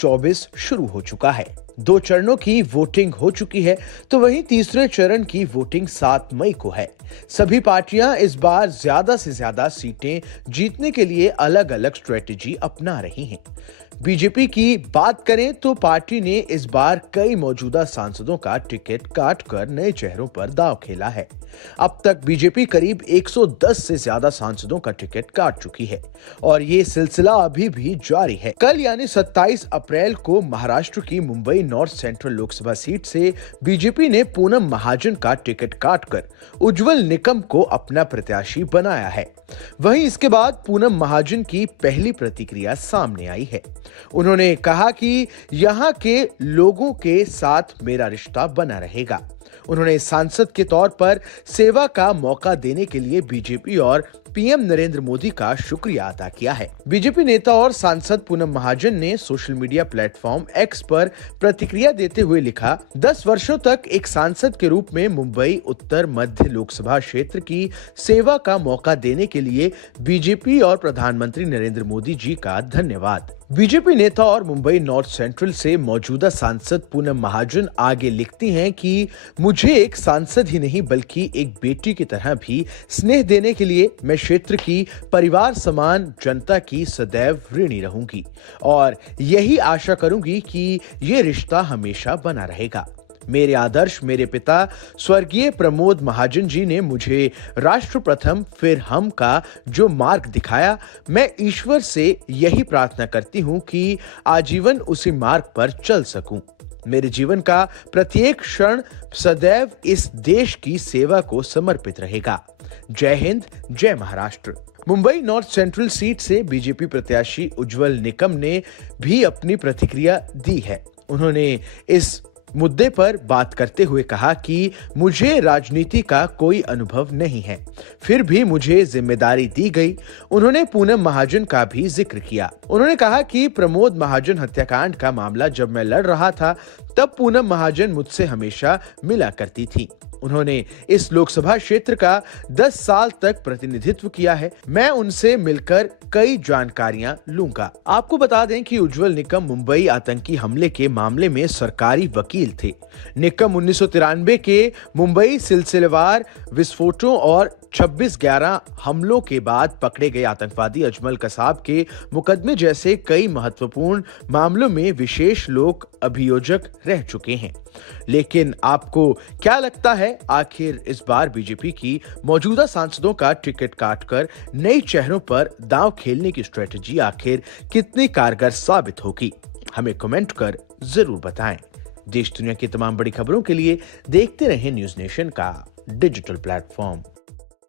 2024 शुरू हो चुका है। 2 चरणों की वोटिंग हो चुकी है, तो वहीं तीसरे चरण की वोटिंग 7 मई को है। सभी पार्टियां इस बार ज्यादा से ज्यादा सीटें जीतने के लिए अलग-अलग स्ट्रेटेजी अपना रही हैं। बीजेपी की बात करें तो पार्टी ने इस बार कई मौजूदा सांसदों का टिकट काटकर नए चेहरों पर दांव खेला है। अब तक बीजेपी करीब 110 से ज्यादा सांसदों का टिकट काट चुकी है और ये सिलसिला अभी भी जारी है। कल यानी 27 अप्रैल को महाराष्ट्र की Mumbai north central Lok Sabha seat से बीजेपी ने पूनम महाजन का टिकट काटकर उज्जवल निकम को अपना प्रत्याशी बनाया है। वहीं इसके बाद पूनम महाजन की पहली प्रतिक्रिया सामने आई है। उन्होंने कहा कि यहां के लोगों के साथ मेरा रिश्ता बना रहेगा। उन्होंने सांसद के तौर पर सेवा का मौका देने के लिए बीजेपी और पीएम नरेंद्र मोदी का शुक्रिया अदा किया है। बीजेपी नेता और सांसद पूनम महाजन ने सोशल मीडिया प्लेटफॉर्म एक्स पर प्रतिक्रिया देते हुए लिखा, 10 वर्षों तक एक सांसद के रूप में मुंबई उत्तर मध्य लोकसभा क्षेत्र की सेवा का मौका देने के लिए बीजेपी और प्रधानमंत्री नरेंद्र मोदी जी का धन्यवाद। बीजेपी नेता और मुंबई नॉर्थ सेंट्रल से मौजूदा सांसद पूनम महाजन आगे लिखती हैं कि मुझे एक सांसद ही नहीं बल्कि एक बेटी की तरह भी स्नेह देने के लिए मैं क्षेत्र की परिवार समान जनता की सदैव ऋणी रहूंगी और यही आशा करूंगी कि ये रिश्ता हमेशा बना रहेगा। मेरे आदर्श मेरे पिता स्वर्गीय प्रमोद महाजन जी ने मुझे राष्ट्र प्रथम फिर हम का जो मार्ग दिखाया, मैं ईश्वर से यही प्रार्थना करती हूं कि आजीवन उसी मार्ग पर चल सकूं। मेरे जीवन का प्रत्येक क्षण सदैव इस देश की सेवा को समर्पित रहेगा। जय हिंद, जय Maharashtra. Mumbai north central seat से बीजेपी प्रत्याशी उज्जवल निकम ने भी अपनी प्रतिक्रिया दी है। उन्होंने इस मुद्दे पर बात करते हुए कहा कि मुझे राजनीति का कोई अनुभव नहीं है, फिर भी मुझे जिम्मेदारी दी गई। उन्होंने पूनम महाजन का भी जिक्र किया। उन्होंने कहा कि प्रमोद महाजन हत्याकांड का मामला जब मैं लड़ रहा था तब पूनम महाजन मुझसे हमेशा मिला करती थी। उन्होंने इस लोकसभा क्षेत्र का 10 साल तक प्रतिनिधित्व किया है। मैं उनसे मिलकर कई जानकारियां लूंगा। आपको बता दें कि उज्जवल निकम मुंबई आतंकी हमले के मामले में सरकारी वकील थे। निकम 1993 के मुंबई सिलसिलेवार विस्फोटों और 26/11 हमलों के बाद पकड़े गए आतंकवादी अजमल कसाब के मुकदमे जैसे कई महत्वपूर्ण मामलों में विशेष लोक अभियोजक रह चुके हैं। लेकिन आपको क्या लगता है, आखिर इस बार बीजेपी की मौजूदा सांसदों का टिकट काटकर नए चेहरों पर दांव खेलने की स्ट्रेटजी आखिर कितनी कारगर साबित होगी? हमें कमेंट कर जरूर बताएं। देश दुनिया की तमाम बड़ी खबरों के लिए देखते रहें न्यूज नेशन का डिजिटल प्लेटफॉर्म।